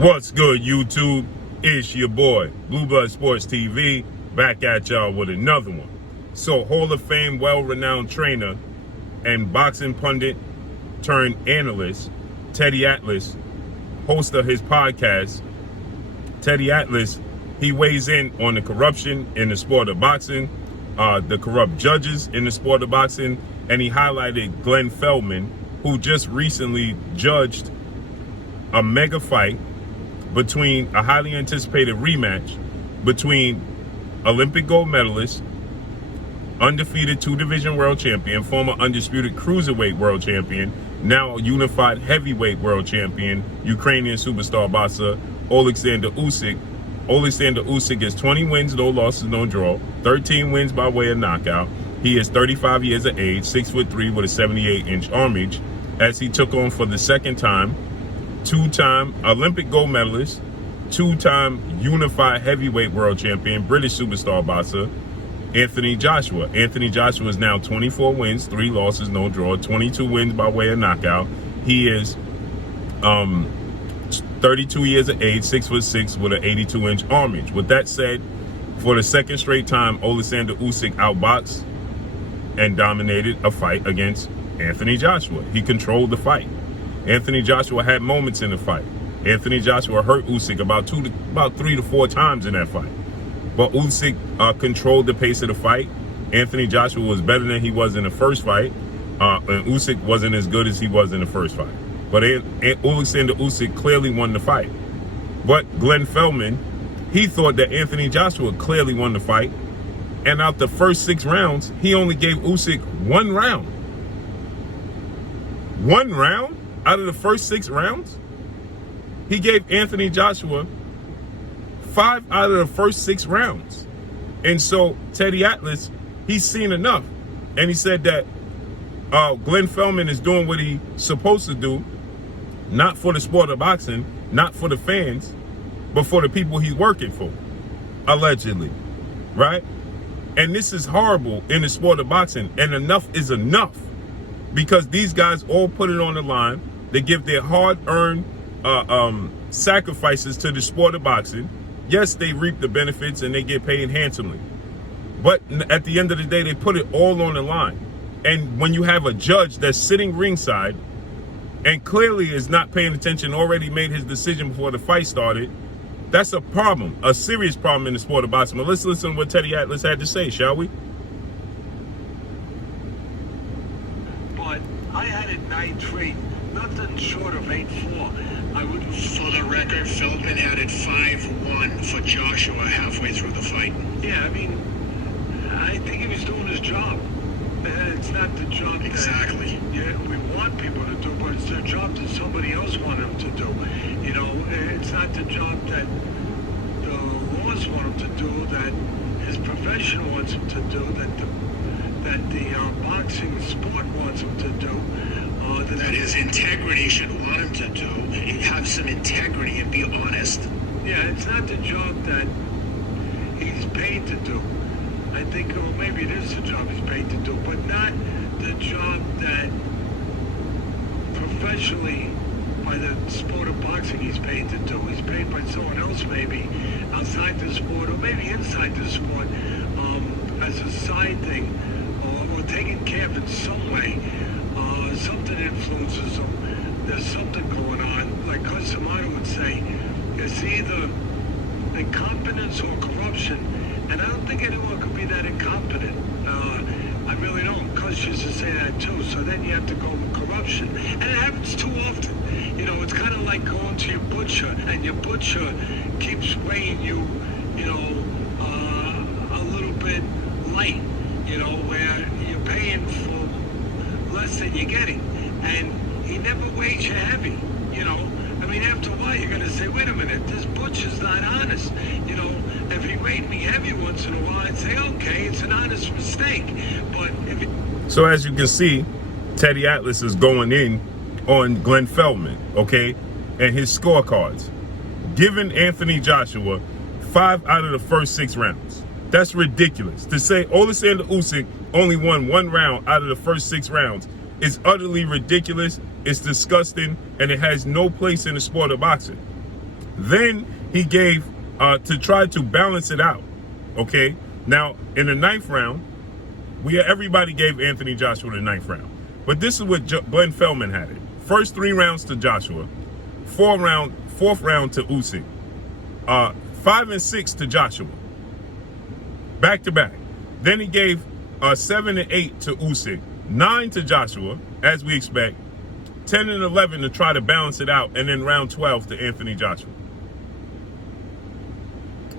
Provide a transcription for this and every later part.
What's good, YouTube? It's your boy, Blue Blood Sports TV, back at y'all with another one. So, Hall of Fame, well-renowned trainer and boxing pundit turned analyst, Teddy Atlas, host of his podcast. Teddy Atlas, he weighs in on the corruption in the sport of boxing, the corrupt judges in the sport of boxing, and he highlighted Glenn Feldman, who just recently judged a mega fight between a highly anticipated rematch between Olympic gold medalist, undefeated two-division world champion, former undisputed cruiserweight world champion, now unified heavyweight world champion, Ukrainian superstar boxer OLEKSANDR Usyk. OLEKSANDR Usyk is 20 wins, no losses, no draw, 13 wins by way of knockout. He is 35 years of age, 6'3" with a 78-inch armage, as he took on for the second time two-time Olympic gold medalist, two-time unified heavyweight world champion, British superstar boxer, Anthony Joshua. Anthony Joshua is now 24 wins, 3 losses, no draw, 22 wins by way of knockout. He is 32 years of age, 6'6" with an 82-inch armage. With that said, for the second straight time, OLEKSANDR Usyk outboxed and dominated a fight against Anthony Joshua. He controlled the fight. Anthony Joshua had moments in the fight. Anthony Joshua hurt Usyk about 3 to 4 times in that fight. But Usyk controlled the pace of the fight. Anthony Joshua was better than he was in the first fight, and Usyk wasn't as good as he was in the first fight. But OLEKSANDR Usyk clearly won the fight. But Glenn Feldman, he thought that Anthony Joshua clearly won the fight, and out the first 6 rounds, he only gave Usyk 1 round. 1 round? Out of the first 6 rounds, he gave Anthony Joshua 5 out of the first 6 rounds. And so Teddy Atlas, he's seen enough. And he said that Glenn Feldman is doing what he's supposed to do, not for the sport of boxing, not for the fans, but for the people he's working for, allegedly, right? And this is horrible in the sport of boxing, and enough is enough. Because these guys all put it on the line. They give their hard-earned sacrifices to the sport of boxing. Yes, they reap the benefits and they get paid handsomely. But at the end of the day, they put it all on the line. And when you have a judge that's sitting ringside and clearly is not paying attention, already made his decision before the fight started, that's a problem, a serious problem in the sport of boxing. But let's listen to what Teddy Atlas had to say, shall we? I had it 9-3, nothing short of 8-4. I would. For the record, Feldman had it 5-1 for Joshua halfway through the fight. Yeah, I mean, I think he was doing his job. It's not the job exactly. That, we want people to do, but it's their job that somebody else wanted them to do. You know, it's not the job that the laws want him to do, that his profession wants him to do, that the boxing sport wants him to do. That his integrity should want him to do. Have some integrity and be honest. Yeah, it's not the job that he's paid to do. I think, or maybe it is the job he's paid to do, but not the job that professionally by the sport of boxing he's paid to do. He's paid by someone else maybe outside the sport or maybe inside the sport as a side thing or taken care of in some way. Something influences them. There's something going on. Like Cosimano would say, it's either incompetence or corruption. And I don't think anyone could be that incompetent. I really don't. Cus used to say that too. So then you have to go with corruption. And it happens too often. You know, it's kind of like going to your butcher, and your butcher keeps weighing you, you know, a little bit light, you know, where you're paying for less than you're getting, and he never weighs you heavy, you know. I mean, after a while you're going to say, wait a minute, this butcher's not honest. You know, if he weighed me heavy once in a while, I'd say, okay, it's an honest mistake. But if it... So as you can see, Teddy Atlas is going in on Glenn Feldman, okay, and his scorecards, giving Anthony Joshua 5 out of the first 6 rounds. That's ridiculous. To say OLEKSANDR Usyk only won 1 round out of the first 6 rounds is utterly ridiculous, it's disgusting, and it has no place in the sport of boxing. Then he gave, to try to balance it out, okay? Now, in the 9th round, everybody gave Anthony Joshua the 9th round. But this is what Glenn Feldman had it. First 3 rounds to Joshua, 4th round to Usyk, 5 and 6 to Joshua, back to back. Then he gave 7 and 8 to Usyk, 9 to Joshua, as we expect, 10 and 11 to try to balance it out, and then round 12 to Anthony Joshua.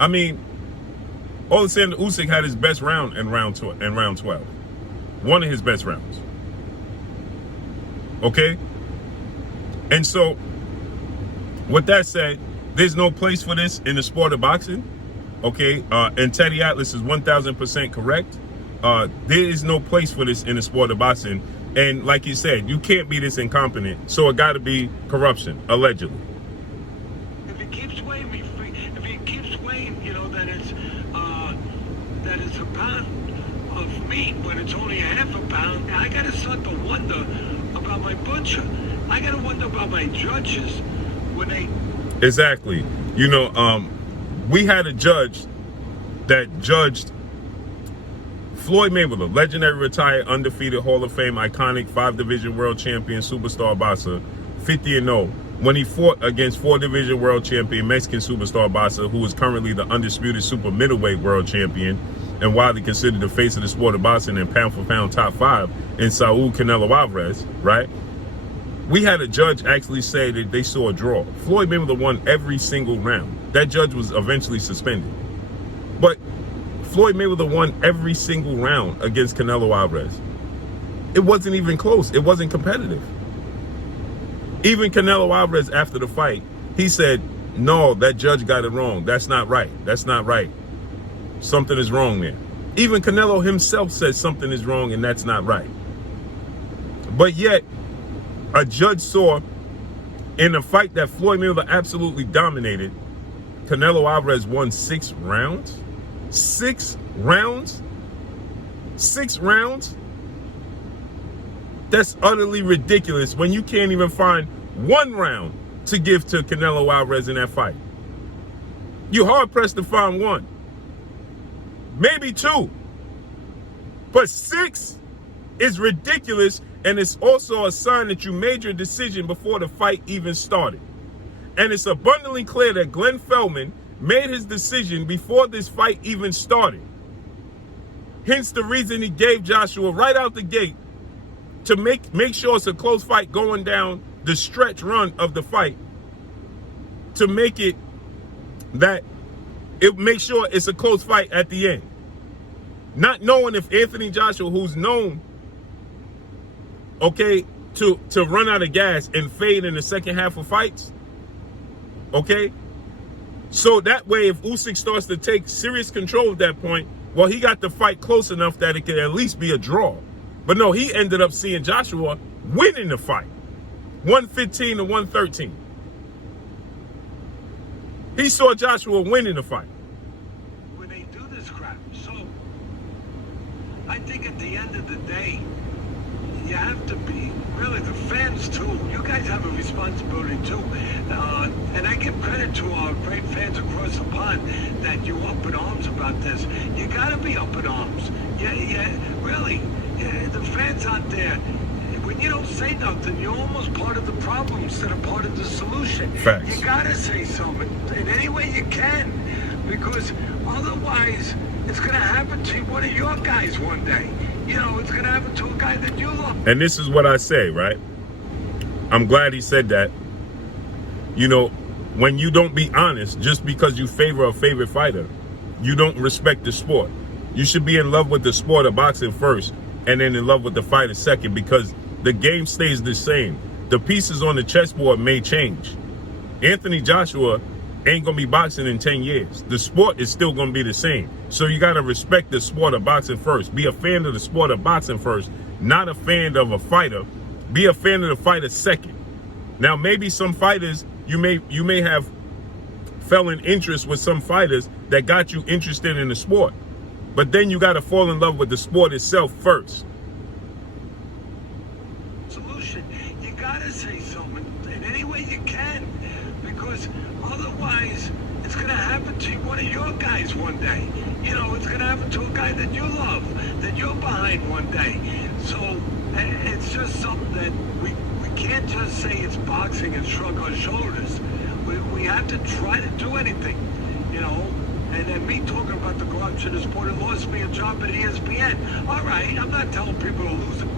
I mean, Oleksandr Usyk had his best round in round 12. One of his best rounds. Okay? And so, with that said, there's no place for this in the sport of boxing. Okay? And Teddy Atlas is 1,000% correct. There is no place for this in the sport of boxing. And like you said, you can't be this incompetent. So it got to be corruption, allegedly. If he keeps weighing me free, if he keeps weighing, you know, that it's a pound of meat when it's only a half a pound, I got to start to wonder about my butcher. I got to wonder about my judges when they... Exactly. You know, we had a judge that judged Floyd Mayweather, legendary retired, undefeated, Hall of Fame, iconic 5-division world champion, superstar boxer, 50-0, when he fought against 4-division world champion, Mexican superstar boxer, who is currently the undisputed super middleweight world champion and widely considered the face of the sport of boxing and pound for pound top 5 in Saul Canelo Alvarez, right? We had a judge actually say that they saw a draw. Floyd Mayweather won every single round. That judge was eventually suspended. But Floyd Mayweather won every single round against Canelo Alvarez. It wasn't even close. It wasn't competitive. Even Canelo Alvarez, after the fight, he said, no, that judge got it wrong. That's not right. That's not right. Something is wrong there. Even Canelo himself says something is wrong and that's not right. But yet, a judge saw in a fight that Floyd Mayweather absolutely dominated, Canelo Alvarez won 6 rounds. 6 rounds? 6 rounds? That's utterly ridiculous when you can't even find 1 round to give to Canelo Alvarez in that fight. You're hard pressed to find 1. Maybe 2. But 6 is ridiculous, and it's also a sign that you made your decision before the fight even started. And it's abundantly clear that Glenn Feldman made his decision before this fight even started. Hence the reason he gave Joshua right out the gate to make sure it's a close fight going down the stretch run of the fight, to make it that it make sure it's a close fight at the end. Not knowing if Anthony Joshua, who's known, okay, to run out of gas and fade in the second half of fights, okay? So that way, if Usyk starts to take serious control at that point, well, he got the fight close enough that it could at least be a draw. But no, he ended up seeing Joshua winning the fight, 115 to 113. He saw Joshua winning the fight. When they do this crap, so I think at the end of the day, you have to be, really, the fans too. You guys have a responsibility too. And I give credit to our great fans across the pond that you up in arms about this. You got to be up in arms. Yeah, really. The fans out there, when you don't say nothing, you're almost part of the problem instead of part of the solution. Facts. You got to say something in any way you can, because otherwise it's going to happen to one of your guys one day. You know, it's going to happen to a guy that you love. And this is what I say, right? I'm glad he said that. You know, when you don't be honest, just because you favor a favorite fighter, you don't respect the sport. You should be in love with the sport of boxing first, and then in love with the fighter second, because the game stays the same. The pieces on the chessboard may change. Anthony Joshua ain't gonna be boxing in 10 years. The sport is still gonna be the same. So you gotta respect the sport of boxing first. Be a fan of the sport of boxing first, not a fan of a fighter. Be a fan of the fighter second. Now, maybe some fighters, you may have fell in interest with some fighters that got you interested in the sport. But then you gotta fall in love with the sport itself first. Solution. You gotta say something in any way you can, because otherwise happen to one of your guys one day. You know, it's going to happen to a guy that you love, that you're behind one day. So it's just something that we can't just say it's boxing and shrug our shoulders. We have to try to do anything, you know. And then me talking about the corruption of sport, it lost me a job at ESPN. All right, I'm not telling people to lose it.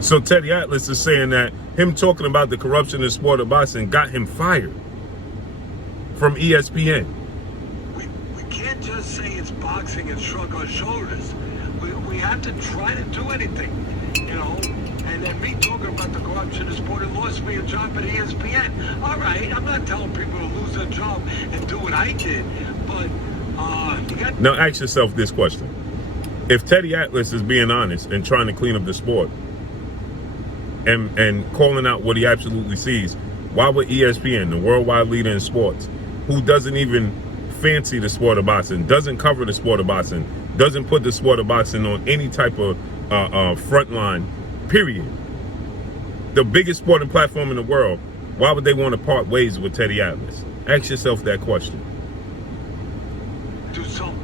So Teddy Atlas is saying that him talking about the corruption in the sport of boxing got him fired from ESPN. We can't just say it's boxing and shrug our shoulders. We have to try to do anything, you know. And then me talking about the corruption of sport, it lost me a job at ESPN. All right, I'm not telling people to lose their job and do what I did, but you got... Now ask yourself this question. If Teddy Atlas is being honest and trying to clean up the sport and calling out what he absolutely sees, why would ESPN, the worldwide leader in sports, who doesn't even fancy the sport of boxing, doesn't cover the sport of boxing, doesn't put the sport of boxing on any type of front line, period, the biggest sporting platform in the world, why would they want to part ways with Teddy Atlas? Ask yourself that question. Do something.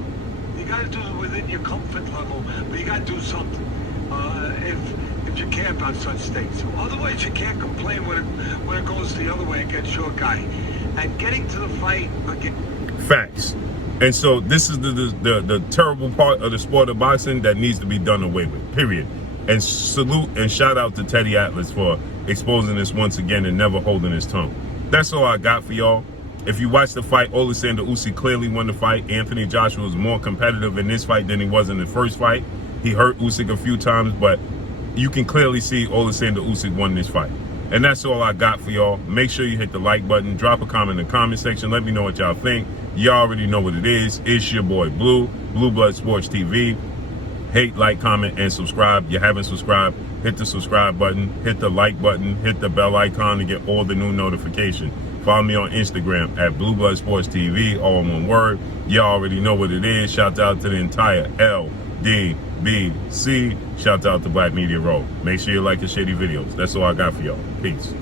You got to do it within your comfort level, but you got to do something if you care about such things. Otherwise, you can't complain when it goes the other way against your guy. And getting to the fight again. Facts. And so this is the terrible part of the sport of boxing that needs to be done away with, period. And salute and shout out to Teddy Atlas for exposing this once again and never holding his tongue. That's all I got for y'all. If you watch the fight, Oleksandr Usyk clearly won the fight. Anthony Joshua was more competitive in this fight than he was in the first fight. He hurt Usyk a few times, but you can clearly see Oleksandr Usyk won this fight. And that's all I got for y'all. Make sure you hit the like button. Drop a comment in the comment section. Let me know what y'all think. Y'all already know what it is. It's your boy Blue, Blue Blood Sports TV. Hate, like, comment, and subscribe. You haven't subscribed, hit the subscribe button, hit the like button, hit the bell icon to get all the new notifications. Follow me on Instagram at Blue Blood Sports TV, all in one word. Y'all already know what it is. Shout out to the entire LDBC. Shout out to Black Media Row. Make sure you like and share these videos. That's all I got for y'all. Peace.